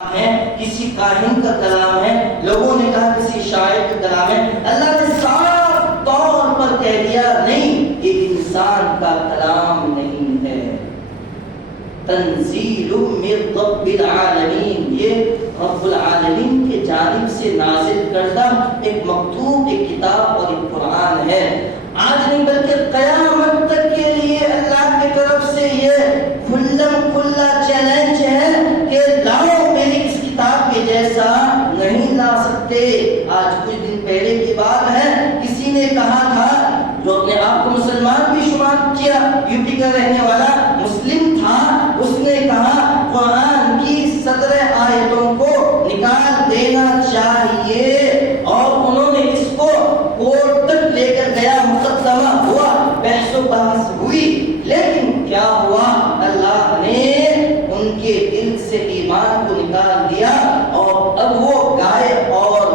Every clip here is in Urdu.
ہے، کسی کاہن کا کلام ہے، لوگوں نے کہا کسی شاعر کا کلام ہے۔ اللہ نے صاف طور پر کہہ دیا نہیں، یہ انسان کا کلام نہیں ہے، تنزیل من رب العالمین، یہ رب العالمین کی جانب سے نازل کردہ ایک مکتوب، ایک کتاب اور ایک قرآن ہے۔ آج نہیں بلکہ قیامت تک کے لیے اللہ کی طرف سے یہ کھلم کھلا چیلنج ہے کہ لاؤ، میری اس کتاب کے جیسا نہیں لا سکتے۔ آج کچھ دن پہلے کی بات ہے، کسی نے کہا تھا، جو اپنے آپ کو مسلمان بھی شمار کیا، یو پی کا رہنے والا مسلم تھا، اس نے کہا قرآن کی 17 آیتوں کو نکال دینا چاہیے، اور انہوں نے اس کو کورٹ تک لے کر گیا، مقدمہ ہوا، بحث و بحث ہوئی، لیکن کیا ہوا؟ اللہ نے ان کے دل سے ایمان کو نکال دیا، اور اب وہ گائے اور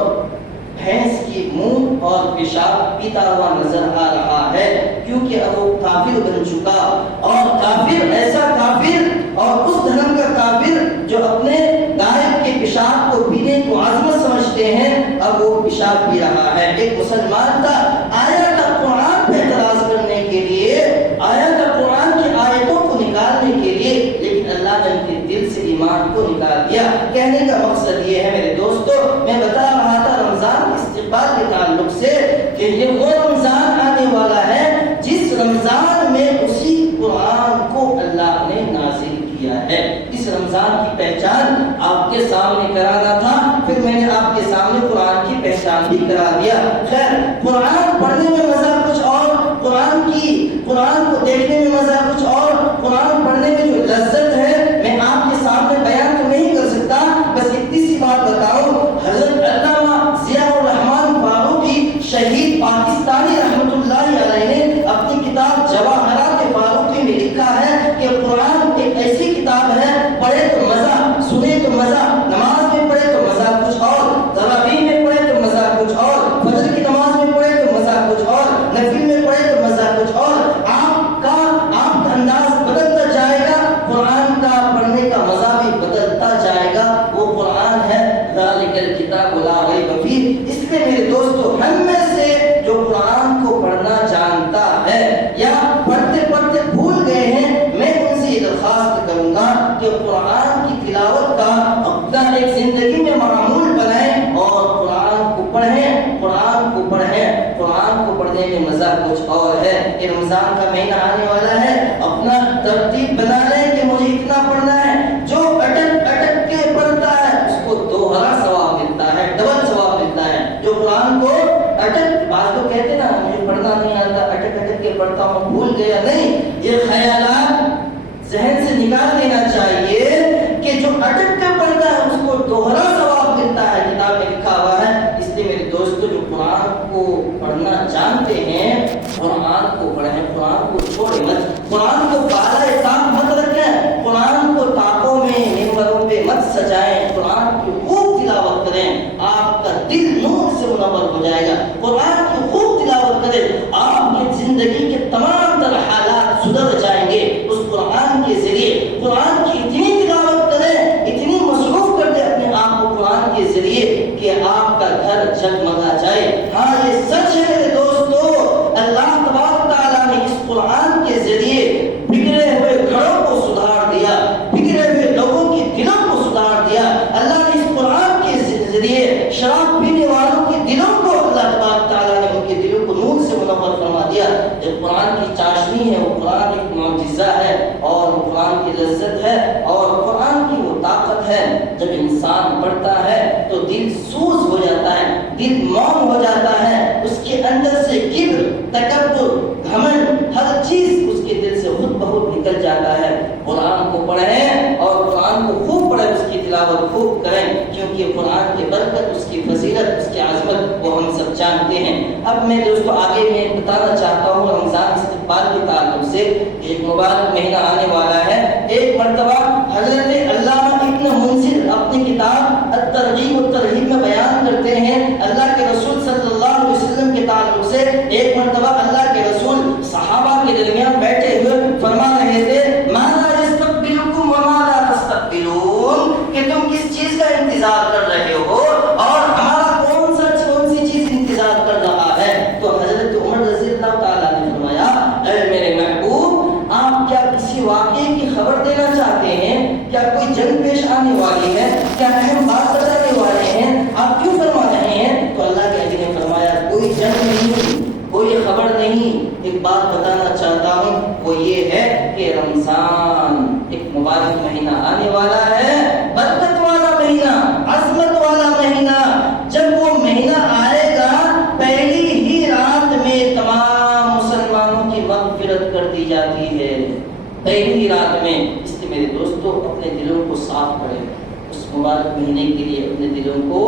بھینس کی منہ اور پیشاب پیتا ہوا نظر آ رہا ہے، کیونکہ اب وہ کافر بن چکا، اور کافر ایسا کافر، اور اس دھرم کا کافر جو اپنے گائے کے پیشاب کو پینے کو عظمت سمجھتے ہیں، اب وہ پیشاب پی رہا ہے۔ ایک مسلمان تھا، آیا تھا قرآن پہ اعتراض کرنے کے لیے، آیا تھا قرآن کی آیتوں کو نکالنے کے لیے، لیکن اللہ نے ان کے دل سے ایمان کو نکال دیا۔ کہنے کا مقصد یہ ہے میرے دوستو، میں بتا رہا تھا رمضان کے استقبال کے تعلق سے کہ یہ وہ رمضان آنے والا ہے جس رمضان میں اسی قرآن کو اللہ نے نازل کیا ہے۔ اس رمضان کی پہچان آپ کے سامنے کرانا تھا، پھر میں نے آپ کے سامنے قرآن کی پہچان بھی کرا دیا۔ خیر، قرآن پڑھنے میں مزہ کچھ اور، قرآن کو دیکھنے میں مزہ کچھ اور، قرآن پڑھنے میں جو لذت ہے میں آپ کے سامنے بیان تو نہیں کر سکتا۔ بس اتنی سی بات بتاؤں، حضرت علامہ ضیاء الرحمن فاروقی شہید پاکستانی رحمۃ اللہ علیہ نے اپنی کتاب جواہرات فاروقی میں لکھا ہے کہ قرآن ایک ایسی کتاب ہے، پڑھے تو مزہ، سنے تو مزہ، نماز میں پڑھے تو مزہ کچھ اور، تراویح میں پڑھے تو مزہ کچھ اور، فجر کی نماز میں پڑھے تو مزہ کچھ اور، نفل میں پڑھے تو مزہ کچھ اور۔ آپ کا انداز بدلتا جائے گا، قرآن کا پڑھنے کا مزہ بھی بدلتا جائے گا۔ وہ قرآن ہے ذالک الکتاب لا ریب فیہ۔ اس لیے میرے دوستو، ہم میں سے جو قرآن کو پڑھنا جانتا ہے یا پڑھتے پڑھتے بھول گئے ہیں، میں ان سے درخواست کروں گا کہ قرآن کی تلاوت کا اپنا ایک زندگی میں معمول بنائیں اور قرآن کو پڑھیں، قرآن کو پڑھیں۔ قرآن کو پڑھنے میں مزہ کچھ اور ہے۔ یہ رمضان کا مہینہ آنے والا ہے، اپنا ترتیب بنا لیں کہ مجھے اتنا پڑھنا ہے۔ جو اٹک اٹک کے پڑھتا ہے اس کو دوہرا ثواب ملتا ہے، ڈبل ثواب ملتا ہے۔ جو قرآن کو اٹک، بعض لوگ کہتے ہیں نا مجھے پڑھنا نہیں آتا، اٹک اٹک کے پڑھتا ہوں، بھول گیا، نہیں، یہ خیالات ذہن سے نکال دینا چاہیے کہ جو اٹک کے پڑھتا ہے اس کو دوہرا ثواب ملتا ہے، کتاب میں لکھا ہوا ہے۔ اس لیے میرے دوستو، جو قرآن کو پڑھنا جانتے ہیں، قرآن کو پڑھیں، قرآن کو چھوڑیں مت، قرآن کو بالائے طاق مت رکھیں، قرآن کو طاقوں میں منبروں پہ مت سجائیں، قرآن کی خوب تلاوت کریں، آپ کا دل نور سے منور ہو جائے گا۔ قرآن کی خوب تلاوت کریں، آپ کی زندگی کے تمام تر حالات سدھر جائیں گے اس قرآن کے ذریعے۔ قرآن کی اتنی تلاوت کریں، اتنی مصروف کر دیں اپنے آپ کو قرآن کے ذریعے کہ آپ کا گھر جگمگا جائے۔ ہاں، یہ سچ ہے میرے دوستو، اللہ تبارک تعالیٰ نے اس قرآن کے ذریعے بگڑے ہوئے گھروں کو سدھار دیا، بگڑے ہوئے لوگوں کے دلوں کو سدھار دیا۔ اللہ نے اس قرآن کے ذریعے شراب پینے والوں کے دلوں کو، اللہ تبارک تعالیٰ نے ان کے دلوں کو نور سے منور فرما دیا۔ جو قرآن کی چاشنی ہے، وہ قرآن ایک معجزہ ہے، اور قرآن کی لذت ہے، اور قرآن کی وہ طاقت ہے۔ جب انسان پڑھتا ہے تو دل سوز ہو جاتا ہے، دل موم ہو جاتا ہے، اس کے اندر سے کبر، تکبر، گھمنڈ، ہر چیز اس کے دل سے خود بخود نکل جاتا ہے۔ قرآن کو پڑھیں اور قرآن کو خوب پڑھیں، اس کی تلاوت خوب کریں، کیونکہ قرآن کی برکت، اس کی فضیلت، اس کی عظمت وہ ہم سب جانتے ہیں۔ اب میں دوستو آگے میں بتانا چاہتا ہوں رمضان استقبال کے تعلق سے، ایک مبارک مہینہ آنے والا ہے۔ ایک مرتبہ حضرت علامہ ابن منذر اپنی کتاب الترغیب والترہیب میں بیان کرتے ہیں، اللہ کے رسول صلی اللہ علیہ وسلم کے تعلق سے، ایک مرتبہ اللہ کے رسول صحابہ کے درمیان بیٹھے ہوئے فرما رہے تھے، ماذا یستقبلکم وما لا تستقبلون، کہ تم کس چیز کا کا انتظار کر رہے ہو اور ہمارا کون سی چیز انتظار کر رہا ہے؟ تو حضرت عمر رضی اللہ تعالیٰ نے فرمایا اے میرے محبوب، آپ کیا کسی واقعے کی خبر دینا چاہتے ہیں؟ کیا کوئی جنگ پیش آنے والی ہے؟ کیا اہم بات بتانے والے ہیں؟ آپ کیوں فرما رہے ہیں؟ تو اللہ کے نبی نے فرمایا کوئی جنگ نہیں، کوئی خبر نہیں، ایک بات بتانا چاہتا ہوں، وہ یہ ہے کہ رمضان ایک مبارک مہینہ آنے والا ہے، برکت والا مہینہ، عظمت والا مہینہ۔ جب وہ مہینہ آئے گا پہلی ہی رات میں تمام مسلمانوں کی مغفرت کر دی جاتی ہے، پہلی ہی رات میں۔ اس لیے میرے دوستو اپنے دلوں کو صاف کریں، اس مبارک مہینے کے لیے اپنے دلوں کو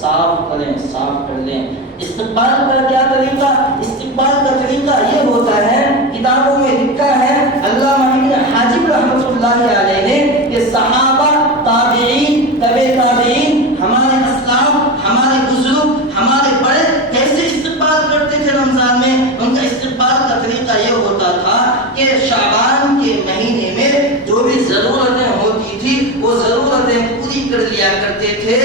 صاف کریں، صاف کر لیں۔ استقبال کا کیا طریقہ؟ استقبال کا طریقہ یہ ہوتا ہے، کتابوں میں لکھا ہے علامہ ابن حاجب رحمۃ اللہ علیہ نے کہ صحابہ، تابعین، تبع تابعین، ہمارے اسلاف، ہمارے بزرگ، ہمارے بڑے کیسے استقبال کرتے تھے رمضان میں۔ ان کا استقبال کا طریقہ یہ ہوتا تھا کہ شعبان کے مہینے میں جو بھی ضرورتیں ہوتی تھی وہ ضرورتیں پوری کر لیا کرتے تھے،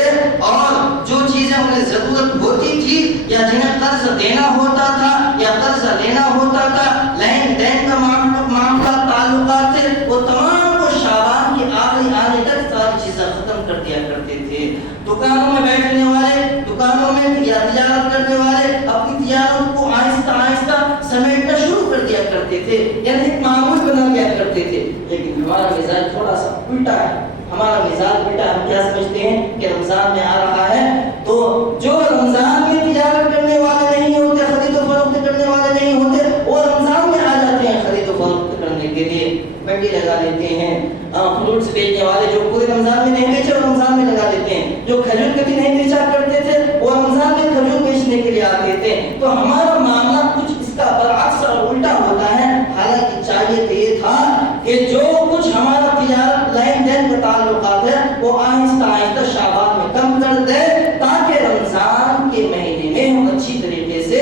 اور جو چیزیں انہیں ضرورت ہوتی تھی یا جنہیں قرض دینا ہوتا تھا یا قرض لینا ہوتا تھا، لین دین کا معاملہ تعلقات تھے، وہ تمام کو شعبان کے آخری آنے تک ساری چیزیں ختم کر دیا کرتے تھے۔ دکانوں میں بیٹھنے والے، دکانوں میں تجارت کرنے والے اپنی تجارت کو آہستہ آہستہ سمیٹنا شروع کر دیا کرتے تھے، یعنی ایک معمول بنا لیا کرتے تھے۔ لیکن ہمارا مزاج تھوڑا سا الٹا ہے، ہمارا مزاج الٹا، ہم کیا سمجھتے ہیں کہ رمضان میں آ رہا ہے تو جو رمضان میں تجارت کرنے والے نہیں ہوتے، خرید و فروخت کرنے والے نہیں ہوتے، وہ رمضان میں آ جاتے ہیں خرید و فروخت کرنے کے لیے، منڈی لگا لیتے ہیں۔ فروٹس بیچنے والے جو پورے رمضان میں نہیں بیچے وہ رمضان میں لگا دیتے ہیں، جو کھجور کبھی نہیں بیچا کرتے تھے وہ رمضان میں کھجور بیچنے کے لیے آتے تھے۔ تو ہمارا معاملہ کچھ اس کا برعکس اور الٹا ہوتا ہے۔ حالانکہ چاہیے تو یہ تھا کہ جو کچھ ہمارا تجارت لین دین کا تعلقات ہے وہ آہستہ آہستہ شعبان میں کم کر دے، تاکہ رمضان کے مہینے میں ہم اچھی طریقے سے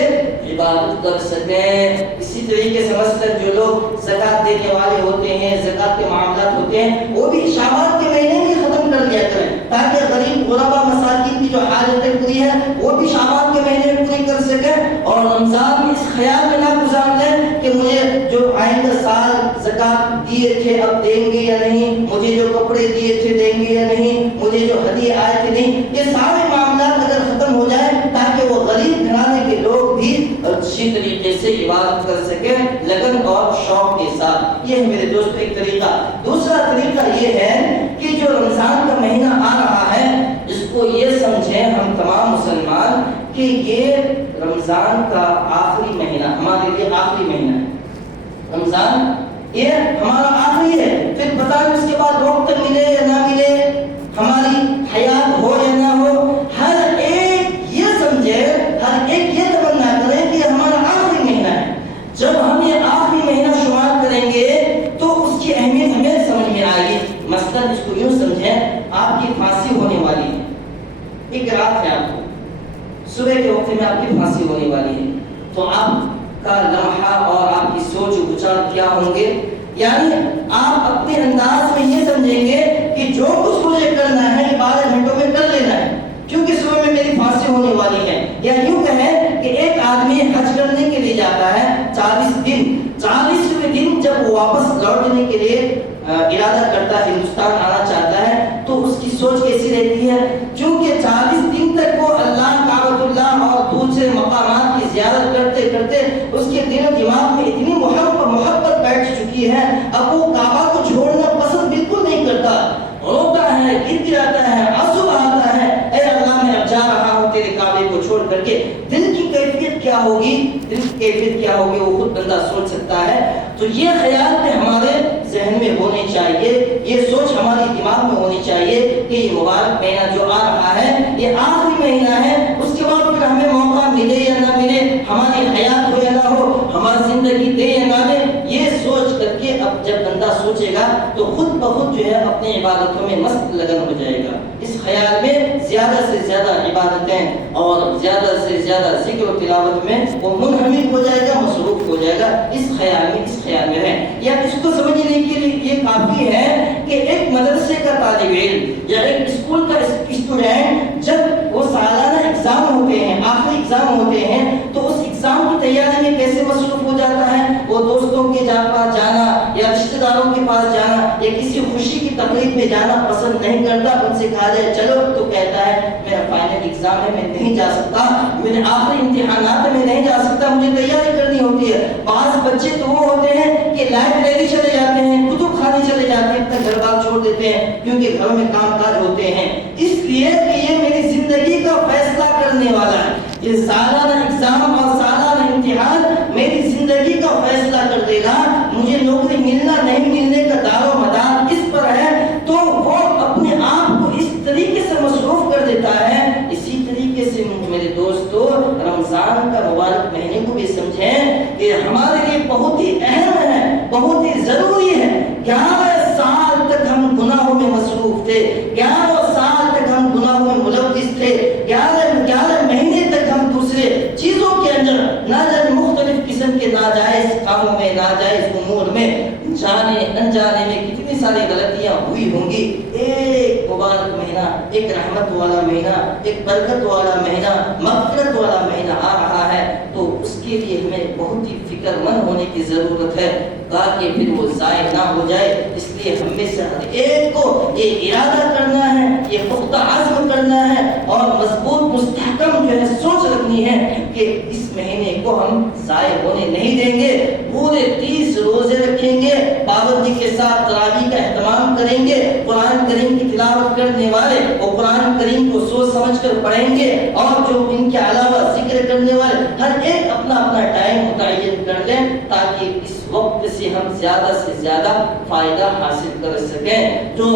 عبادت کر سکیں۔ اسی طریقے سے مثلاً جو لوگ زکوٰۃ دینے والے ہوتے ہیں، زکوٰۃ کے معاملات ہوتے ہیں، وہ بھی شعبان کے مہینے میں ختم کر لیا کریں، تاکہ غریب غربا مساکین کی جو حاجتیں پوری ہیں وہ بھی شعبان کے مہینے میں پوری کر سکیں، اور رمضان میں اس خیال میں نہ گزار دیں کہ مجھے جو آئندہ سال زکوٰۃ دیے تھے اب دیں گے یا نہیں، مجھے جو کپڑے دیے تھے دیں گے یا نہیں، مجھے جو ہدیے آئے تھے نہیں۔ یہ سارے معاملات اگر ختم ہو جائے تاکہ وہ غریب گھرانے کے لوگ بھی اچھی طریقے سے عبادت کر سکیں لگن اور شوق کے ساتھ۔ یہ ہے میرے دوست ایک طریقہ۔ دوسرا طریقہ یہ ہے کہ جو رمضان کا مہینہ آ رہا ہے اس کو یہ سمجھیں ہم تمام مسلمان کہ یہ رمضان کا آخری مہینہ ہمارے لیے آخری مہینہ ہے۔ رمضان یہ ہمارا آخری ہے، پھر پتہ نہیں اس کے بعد وقت ملے یا نہ ملے، ہماری حیات ہو یا نہ ہو، ہر ایک یہ سمجھے، ہر ایک یہ تمنا کرے کہ یہ ہمارا آخری مہینہ ہے۔ جب ہم یہ آخری مہینہ شمار کریں گے تو اس کی اہمیت ہمیں سمجھ میں آئے گی۔ مثلاً اس کو یوں سمجھیں، آپ کی پھانسی ہونے والی ہے، ایک رات ہے، آپ کو صبح کے وقت میں آپ کی پھانسی ہونے والی ہے، تو آپ کا لمحہ اور آپ کی سوچ و بچار کیا ہوں گے؟ یعنی آپ اپنے انداز میں یہ سمجھیں گے کہ جو کچھ مجھے کرنا ہے 12 گھنٹوں میں کر لینا ہے، کیونکہ صبح میں میری پھانسی ہونے والی ہے۔ یا یوں کہیں کہ ایک آدمی حج کرنے کے لیے جاتا ہے 40 دن جب وہ واپس لوٹنے کے لیے ارادہ کرتا ہے، ہندوستان آنا چاہتا ہے، تو اس کی سوچ کیسی رہتی ہے؟ چونکہ 40 دن تک وہ اللہ، کعبۃ اللہ اور دوسرے مقامات کی زیارت کرتے کرتے اس کے دل و دماغ میں اتنی محبت بیٹھ چکی ہے، اب وہ کعبہ کو چھوڑنا پسند بالکل نہیں کرتا، روتا ہے، گر گراتا ہے، آنسو بہاتا ہے، اے اللہ میں اب جا رہا ہوں تیرے کعبے کو چھوڑ کر کے۔ دل کی کیفیت کیا ہوگی، دل کی کیفیت کیا ہوگی وہ خود بندہ سوچ سکتا ہے۔ تو یہ خیال میں ہمارے ذہن میں ہونے چاہیے، یہ سوچ ہماری دماغ میں ہونی چاہیے کہ یہ مبارک مہینہ جو آ رہا ہے یہ آخری مہینہ ہے، اس کے بعد پھر ہمیں موقع ملے یا نہ ملے، ہماری حیات ہو یا نہ ہو، ہماری زندگی دے یا نہ دے، یہ سوچ کر کے اب جب بندہ سوچے گا تو خود بخود جو ہے اپنی عبادتوں میں مست لگن ہو جائے گا۔ اس خیال میں زیادہ سے زیادہ عبادتیں اور زیادہ سے زیادہ زیادہ ذکر و تلاوت میں وہ منہمک ہو جائے گا، مصروف ہو جائے گا۔ اس خیال میں رہیں، یا اس کو سمجھنے کے لیے یہ کافی ہے کہ ایک مدرسے کا طالب علم یا ایک اسکول کا اسٹوڈنٹ جب وہ سالانہ ایگزام ہوتے ہیں، آخری ایگزام ہوتے ہیں، تو اس ایگزام کی تیاری میں کیسے مصروف ہو جاتا ہے۔ وہ دوستوں کے پاس جانا یا رشتہ داروں کے پاس جانا یا کسی خوشی کی تقریب میں جانا پسند نہیں کرتا۔ ان سے کہا جائے چلو تو کہتا ہے میرا فائنل ایگزام ہے، میں نہیں جا سکتا، میرے آخری امتحانات میں نہیں جا سکتا، مجھے تیاری کرنی ہوتی ہے۔ بعض بچے تو وہ ہوتے ہیں کہ لائبریری چلے جاتے ہیں، کتب خانے چلے جاتے ہیں، اپنا گھر بار چھوڑ دیتے ہیں کیونکہ گھروں میں کام کاج ہوتے ہیں، اس لیے کہ یہ میری زندگی کا فیصلہ کرنے والا ہے۔ یہ سالانہ ایگزام اور سالانہ امتحان میری زندگی کا فیصلہ کر دے گا، مجھے نوکری ملنا نہیں ملنے کا دار و مدار اس پر ہے۔ تو وہ اپنے آپ کو اس طریقے سے مصروف کر دیتا ہے۔ اسی طریقے سے میرے دوستو، رمضان کا مبارک مہینے کو بھی سمجھیں کہ ہمارے لیے بہت ہی اہم ہے، بہت ہی ضروری ہے۔ 11 سال تک ہم گناہوں میں مصروف تھے، 11 سال تک ہم گناہوں میں ملوث تھے، 11 مہینے تک ہم دوسرے چیزوں کے اندر نہ جانے مختلف قسم کے ناجائز کاموں میں، ناجائز امور میں، جانے انجانے میں کتنی ساری غلطیاں ہوئی ہوں گی۔ ایک مبارک مہینہ، ایک رحمت والا مہینہ، ایک برکت والا مہینہ، مغفرت والا مہینہ آ رہا ہے، تو اس کے لیے ہمیں بہت ہی فکر مند ہونے کی ضرورت ہے تاکہ پھر وہ ضائع نہ ہو جائے۔ اس لیے ہم میں سے ہر ایک کو یہ ارادہ کرنا ہے، یہ پختہ عزم کرنا ہے اور مضبوط مستحکم جو ہے سوچ رکھنی ہے کہ اس مہینے کو ہم ضائع ہونے نہیں دیں گے۔ پورے 30 روزے رکھیں گے، پابندی کے ساتھ تراویح کا اہتمام کریں گے، قرآن کریم کی تلاوت کرنے والے وہ قرآن کریم کو سوچ سمجھ کر پڑھیں گے، اور جو ان کے علاوہ ذکر کرنے والے ہر ایک اپنا اپنا ٹائم متعین کر لیں تاکہ اس وقت سے ہم زیادہ سے زیادہ فائدہ حاصل کر سکیں۔ جو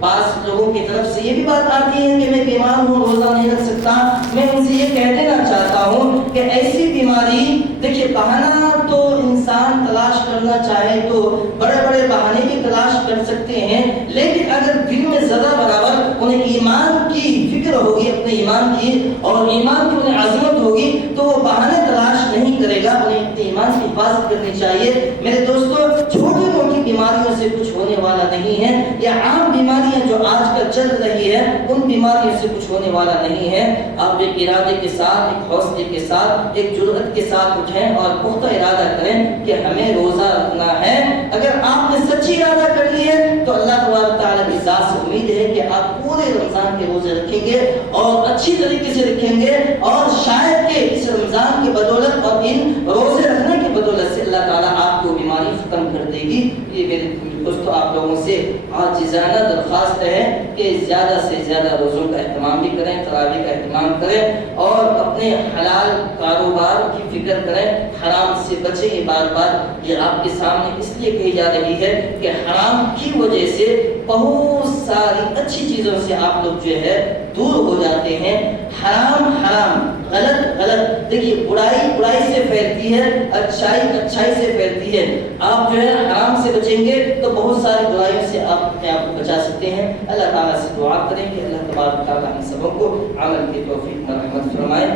بعض لوگوں کی طرف سے یہ بھی بات آتی ہے کہ میں بیمار ہوں، روزہ نہیں رکھ سکتا، میں ان سے یہ کہہ دینا چاہتا ہوں کہ ایسی بیماری، دیکھیے بہانہ تو انسان تلاش کرنا چاہے تو بڑے بڑے بہانے بھی تلاش کر سکتے ہیں، لیکن اگر دل میں ذرا برابر انہیں ایمان کی فکر ہوگی، اپنے ایمان کی اور ایمان کی انہیں عظمت ہوگی، تو وہ بہانے تلاش نہیں کرے گا، انہیں اپنے ایمان کی حفاظت کرنی چاہیے۔ میرے دوستو، چھوٹی موٹی بیماریوں سے کچھ ہونے والا نہیں ہے، یا عام بیماریاں جو آج کل چل رہی ہے ان بیماریوں سے کچھ ہونے والا نہیں ہے۔ آپ ایک ارادے کے ساتھ، ایک حوصلے کے ساتھ، ایک جرأت کے ساتھ اٹھیں اور پختہ ارادہ کریں کہ ہمیں روزہ رکھنا ہے۔ اگر آپ نے سچی ارادہ کر لی ہے تو اللہ تبارک تعالیٰ کی ذات سے امید ہے کہ آپ پورے رمضان کے روزے رکھیں گے اور اچھی طریقے سے رکھیں گے، اور شاید کہ اس رمضان کی بدولت اور ان روزے رکھنے کی بدولت سے اللہ تعالیٰ آپ کو بیماری ختم کر دے گی۔ یہ میرے دوستو آپ لوگوں سے عاجزانہ درخواست ہے کہ زیادہ سے زیادہ روزوں کا اہتمام بھی کریں، تراویح کا اہتمام کریں اور اپنے حلال کاروبار کی فکر کریں، حرام سے بچیں۔ یہ بار بار یہ آپ کے سامنے اس لیے کہی جا رہی ہے کہ حرام کی وجہ سے بہت ساری اچھی چیزوں سے آپ لوگ جو ہے دور ہو جاتے ہیں۔ حرام حرام، غلط غلط، دیکھیے برائی سے پھیلتی ہے، اچھائی سے پھیلتی ہے۔ آپ جو ہے حرام سے بچیں گے تو بہت ساری برائیوں سے آپ اپنے آپ کو بچا سکتے ہیں۔ اللہ تعالیٰ سے دعا کریں کہ اللہ تبارک تعالیٰ ہم سبوں کو عمل کی توفیق اور رحمت فرمائے۔